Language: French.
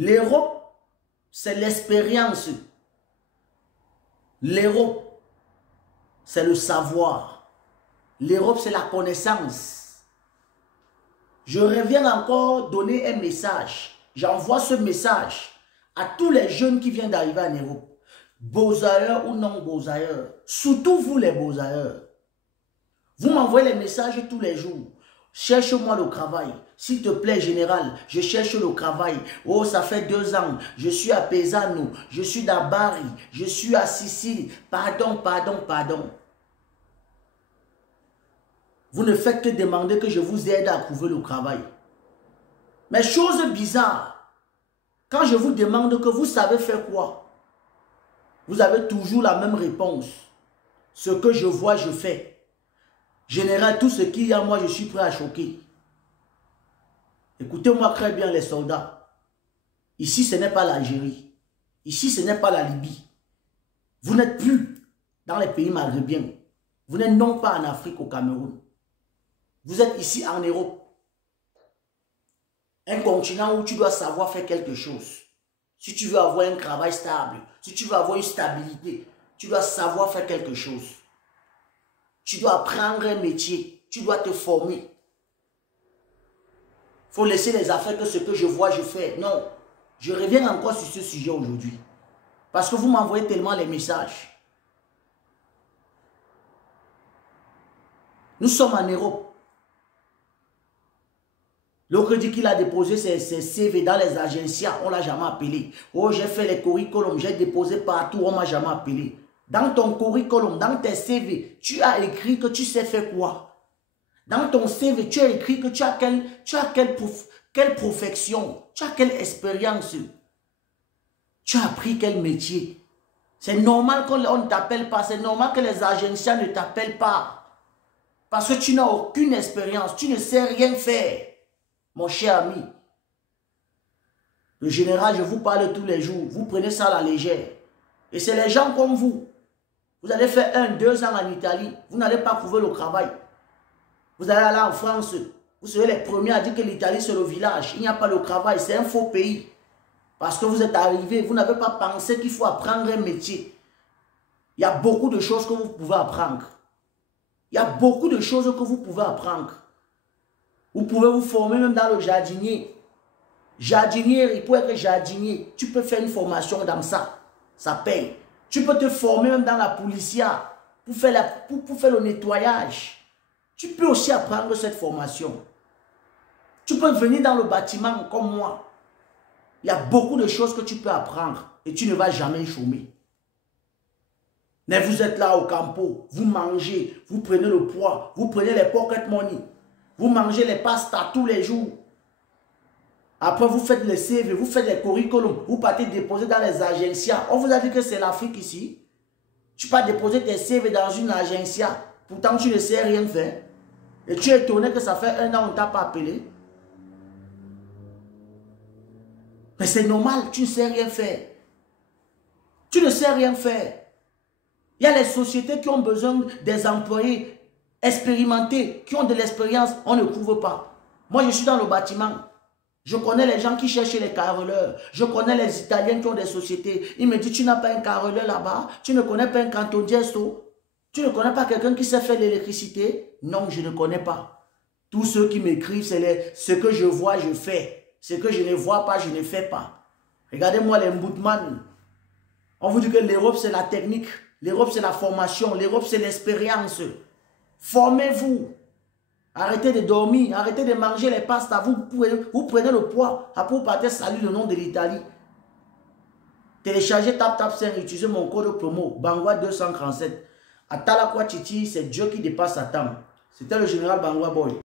L'Europe, c'est l'expérience. L'Europe, c'est le savoir. L'Europe, c'est la connaissance. Je reviens encore donner un message. J'envoie ce message à tous les jeunes qui viennent d'arriver en Europe. Beaux-ailleurs ou non beaux-ailleurs. Surtout vous les beaux-ailleurs. Vous m'envoyez les messages tous les jours. Cherche-moi le travail. S'il te plaît, général, je cherche le travail. Oh, ça fait 2 ans. Je suis à Pesano. Je suis dans Bari. Je suis à Sicile. Pardon. Vous ne faites que demander que je vous aide à trouver le travail. Mais chose bizarre, quand je vous demande que vous savez faire quoi, vous avez toujours la même réponse. Ce que je vois, je fais. Général, tout ce qu'il y a, moi, je suis prêt à choquer. Écoutez-moi très bien, les soldats. Ici, ce n'est pas l'Algérie. Ici, ce n'est pas la Libye. Vous n'êtes plus dans les pays maghrébiens. Vous n'êtes non pas en Afrique, au Cameroun. Vous êtes ici en Europe. Un continent où tu dois savoir faire quelque chose. Si tu veux avoir un travail stable, si tu veux avoir une stabilité, tu dois savoir faire quelque chose. Tu dois apprendre un métier. Tu dois te former. Il faut laisser les affaires que ce que je vois, je fais. Non. Je reviens encore sur ce sujet aujourd'hui. Parce que vous m'envoyez tellement les messages. Nous sommes en Europe. L'autre dit qu'il a déposé ses CV dans les agences, on ne l'a jamais appelé. Oh, j'ai fait les curriculums, j'ai déposé partout, on ne m'a jamais appelé. Dans ton curriculum, dans tes CV, tu as écrit que tu sais faire quoi? Dans ton CV, tu as écrit que tu as quelle profession, tu as quelle expérience, tu as appris quel métier. C'est normal qu'on ne t'appelle pas, c'est normal que les agences ne t'appellent pas. Parce que tu n'as aucune expérience, tu ne sais rien faire. Mon cher ami, le général, je vous parle tous les jours. Vous prenez ça à la légère. Et c'est les gens comme vous. Vous allez faire 1, 2 ans en Italie. Vous n'allez pas trouver le travail. Vous allez aller en France. Vous serez les premiers à dire que l'Italie, c'est le village. Il n'y a pas le travail. C'est un faux pays. Parce que vous êtes arrivés. Vous n'avez pas pensé qu'il faut apprendre un métier. Il y a beaucoup de choses que vous pouvez apprendre. Il y a beaucoup de choses que vous pouvez apprendre. Vous pouvez vous former même dans le jardinier. Jardinier, il peut être jardinier. Tu peux faire une formation dans ça. Ça paye. Tu peux te former même dans la policière pour faire le nettoyage. Tu peux aussi apprendre cette formation. Tu peux venir dans le bâtiment comme moi. Il y a beaucoup de choses que tu peux apprendre et tu ne vas jamais chômer. Mais vous êtes là au campo, vous mangez, vous prenez le poids, vous prenez les pocket money. Vous mangez les pastas tous les jours. Après, vous faites les CV, vous faites les curriculums, vous partez déposer dans les agences. On vous a dit que c'est l'Afrique ici. Tu peux déposer tes CV dans une agence. Pourtant, tu ne sais rien faire. Et tu es étonné que ça fait 1 an, on ne t'a pas appelé. Mais c'est normal, tu ne sais rien faire. Tu ne sais rien faire. Il y a les sociétés qui ont besoin des employés expérimentés, qui ont de l'expérience, on ne trouve pas. Moi, je suis dans le bâtiment. Je connais les gens qui cherchent les carreleurs. Je connais les Italiens qui ont des sociétés. Ils me disent, tu n'as pas un carreleur là-bas? Tu ne connais pas un cantonier? Tu ne connais pas quelqu'un qui sait faire l'électricité? Non, je ne connais pas. Tous ceux qui m'écrivent, c'est ce que je vois, je fais. Ce que je ne vois pas, je ne fais pas. Regardez-moi les Mboutman. On vous dit que l'Europe, c'est la technique. L'Europe, c'est la formation. L'Europe, c'est l'expérience. Formez-vous. Arrêtez de dormir. Arrêtez de manger les pastas. Vous prenez le poids. Après, vous partez saluer le nom de l'Italie. Téléchargez TapTap5. Utilisez mon code promo. Bangwa 237. Atala Titi, c'est Dieu qui dépasse sa table. C'était le général Bangwa Boy.